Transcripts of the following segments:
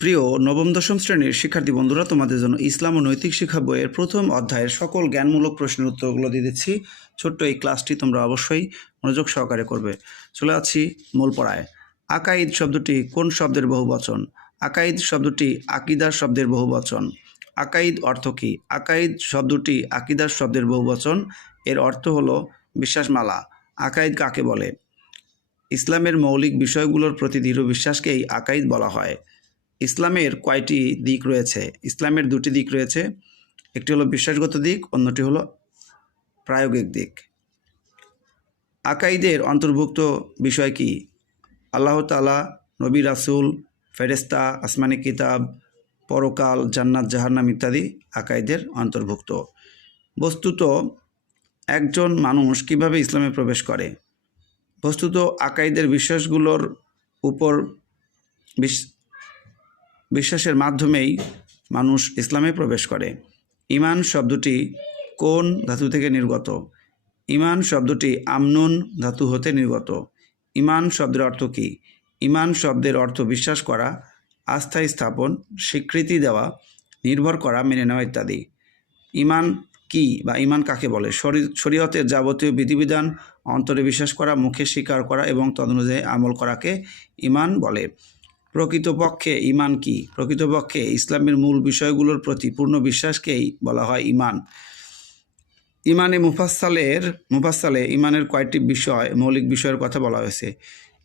প্রিয় নবম, দশম শ্রেণির শিক্ষার্থী বন্ধুরা, তোমাদের জন্য ইসলাম ও নৈতিক শিক্ষা বইয়ের প্রথম অধ্যায়ের সকল জ্ঞানমূলক প্রশ্নের উত্তরগুলো দিয়ে দিচ্ছি। ছোট্ট এই ক্লাসটি তোমরা অবশ্যই মনোযোগ সহকারে করবে। চলে আছি মূল পড়ায়। আকাইদ শব্দটি কোন শব্দের বহুবচন আকাইদ শব্দটি আকিদার শব্দের বহুবচন আকাইদ অর্থ কী? আকাইদ শব্দটি আকিদার শব্দের বহুবচন এর অর্থ হলো বিশ্বাসমালা। আকাইদ কাকে বলে? ইসলামের মৌলিক বিষয়গুলোর প্রতি দৃঢ় বিশ্বাসকেই আকাইদ বলা হয়। ইসলামের কয়টি দিক রয়েছে? ইসলামের দুটি দিক রয়েছে, একটি হলো বিশ্বাসগত দিক, অন্যটি হলো প্রায়োগিক দিক। আকাইদের অন্তর্ভুক্ত বিষয় কি? আল্লাহ তালা নবী রাসুল ফেরেস্তা আসমানি কিতাব, পরকাল, জান্নাত, জাহান্নাম ইত্যাদি আকাইদের অন্তর্ভুক্ত। বস্তুত একজন মানুষ কীভাবে ইসলামে প্রবেশ করে? বস্তুত আকাইদের বিশ্বাসগুলোর উপর বিশ্বাসের মাধ্যমেই মানুষ ইসলামে প্রবেশ করে। ইমান শব্দটি কোন ধাতু থেকে নির্গত? ইমান শব্দটি আমনুন ধাতু হতে নির্গত। ইমান শব্দের অর্থ কী? ইমান শব্দের অর্থ বিশ্বাস করা আস্থায় স্থাপন, স্বীকৃতি দেওয়া, নির্ভর করা, মেনে নেওয়া ইত্যাদি। ইমান কি বা ইমান কাকে বলে? শরী- শরীয়তের যাবতীয় বিধিবিধান, অন্তরে বিশ্বাস করা, মুখে স্বীকার করা এবং তদনুযায়ী আমল করাকে ইমান বলে। প্রকৃতপক্ষে ইমান কি? প্রকৃতপক্ষে ইসলামের মূল বিষয়গুলোর প্রতি পূর্ণ বিশ্বাসকেই বলা হয় ইমান ইমানে মুফাসালের মুফাসালে ইমানের কয়েকটি বিষয়, মৌলিক বিষয়ের কথা বলা হয়েছে।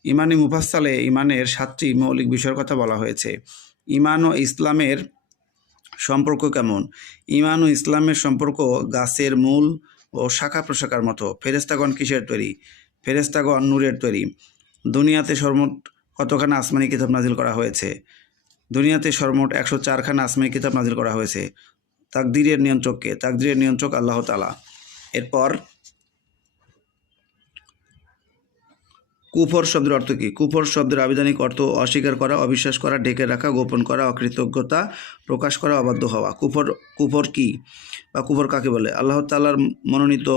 ইমানে মুফাসালে ইমানের সাতটি মৌলিক বিষয়ের কথা বলা হয়েছে। ইমান ও ইসলামের সম্পর্ক কেমন? ইমান ও ইসলামের সম্পর্ক গাছের মূল ও শাখা প্রশাখার মতো। ফেরেস্তাগণ কিসের তৈরি? ফেরেস্তাগণ নূরের তৈরি। দুনিয়াতে সর্বমোট কতখানা আসমানি কিতাব নাজিল করা হয়েছে? দুনিয়াতে সর্বমোট একশো চারখানা আসমানি কিতাব নাজিল করা হয়েছে। তাকদিরের নিয়ন্ত্রককে, তাকদিরের নিয়ন্ত্রক আল্লাহ তালা এরপর কুফর শব্দের অর্থ কী? কুফর শব্দের আবিধানিক অর্থ অস্বীকার করা, অবিশ্বাস করা, ঢেকে রাখা, গোপন করা, অকৃতজ্ঞতা প্রকাশ করা, অবাধ্য হওয়া। কুফর কুফর কি বা কুফর কাকে বলে? আল্লাহ তাল্লার মনোনীত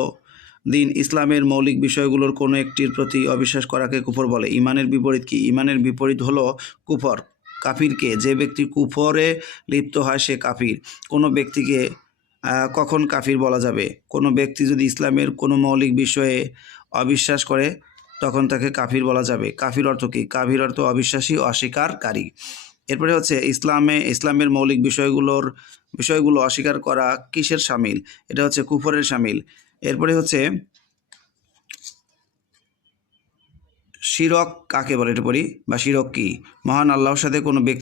দিন ইসলামের মৌলিক বিষয়গুলোর কোনো একটির প্রতি অবিশ্বাস করাকে কুফর বলে। ইমানের বিপরীত কি? ইমানের বিপরীত হলো কুফর, কাফিরকে। যে ব্যক্তি কুফরে লিপ্ত হয়, সে কাফির। কোনো ব্যক্তিকে কখন কাফির বলা যাবে? কোনো ব্যক্তি যদি ইসলামের কোনো মৌলিক বিষয়ে অবিশ্বাস করে, তখন তাকে কাফির বলা যাবে। কাফির অর্থ কী? কাফির অর্থ অবিশ্বাসী, অস্বীকারী। এরপরে হচ্ছে ইসলামে, ইসলামের মৌলিক বিষয়গুলোর, বিষয়গুলো অস্বীকার করা কিসের সামিল? এটা হচ্ছে কুফরের সামিল। এরপরে হচ্ছে শিরক কাকে বলে এটা পড়ি? বা শিরক কি? মহান আল্লাহর সাথে কোনো ব্যক্তি